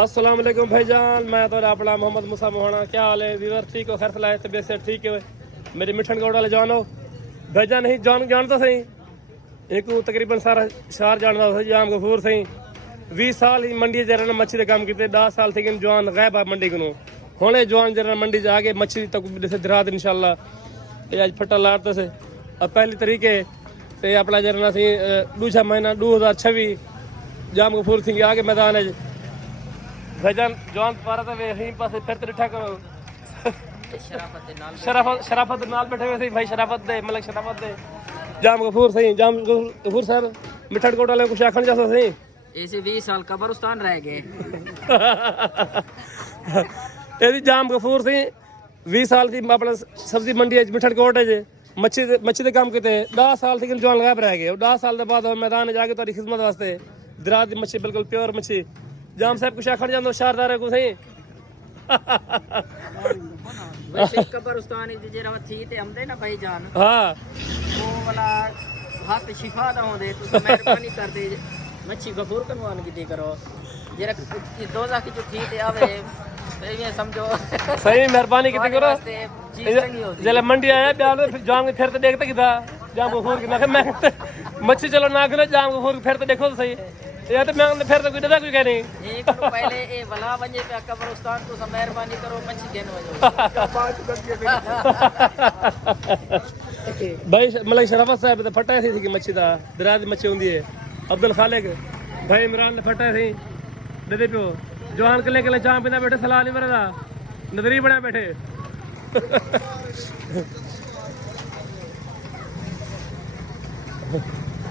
अस्सलाम वालेकुम भाईजान, मैं तो अपना मोहम्मद मूसा मोहना। क्या हाल है व्यूअर? ठीक हो? खैर सलाह तबीयत से ठीक है? मेरी मिठन गौड़ वाले जान हो भाईजान? नहीं जानता सही एक तकरीबन सारा शहर जानता था जाम गफूर सही 20 साल ही मंडी जरा मच्छी के काम किए। 10 साल थे जवान गैब आ मंडी को हूँ जवान जरा मंडी जाके मच्छी तक जैसे दिरा दिन इंशाल्लाह ये आज फटा लाते से अब पहली तरीके ते अपना जरा सी दूसरा महीना 2026 जाम गफूर थी आगे मैदान है भाईजान जवान पारा था यहीं पास फिर तो डिठा करो शराफत नाल बैठे हुए थे भाई। शराफत दे मलक शराफत दे जाम गफूर सही जाम गफूर सर मिठड़ कोट वाले कुछ आखन जैसा सही ऐसे 20 साल कब्रिस्तान रह गए। ये जाम गफूर थी 20 साल थी अपना सब्जी मंडी है मिठड़ कोट है जे मच्छी के काम किते 10 साल थी जवान गायब रह गए। 10 साल के बाद मैदान जाके तुम्हारी खिदमत वास्ते दराज की मच्छी बिल्कुल प्योर मच्छी जाम साहब कुछ आखन जानो शारदार है को सही वैसे कब्रिस्तान जेरा थी ते हमदे ना भाई जान हां वो वाला हाथ शिफा दा होंदे तुस मेहरबानी कर दे मच्छी गफूर कनवान की करो जेरा दोजा की जो थी ते आवे ये समझो सही मेहरबानी की करो जले मंडी आया ब्याह फिर जाम फिर तो देखते कि था जाम गफूर की ना मैं मच्छी चलो ना खिलो जाम गफूर फिर तो देखो तो सही या तो मैं फिर तो कोई कोई कह नहीं एक तो पहले ए भला वजे पे कब्रिस्तान तो मेहरबानी करो मच्छी देने वजो भाई मलक शराफत साहब तो फटा थी कि मच्छी दा दराज मच्छी होंदी है। अब्दुल खालिक भाई इमरान ने फटा थी दे पियो जवान कले कले चाह पिंदा बैठे सलाह नहीं मरदा नजरी बना बैठे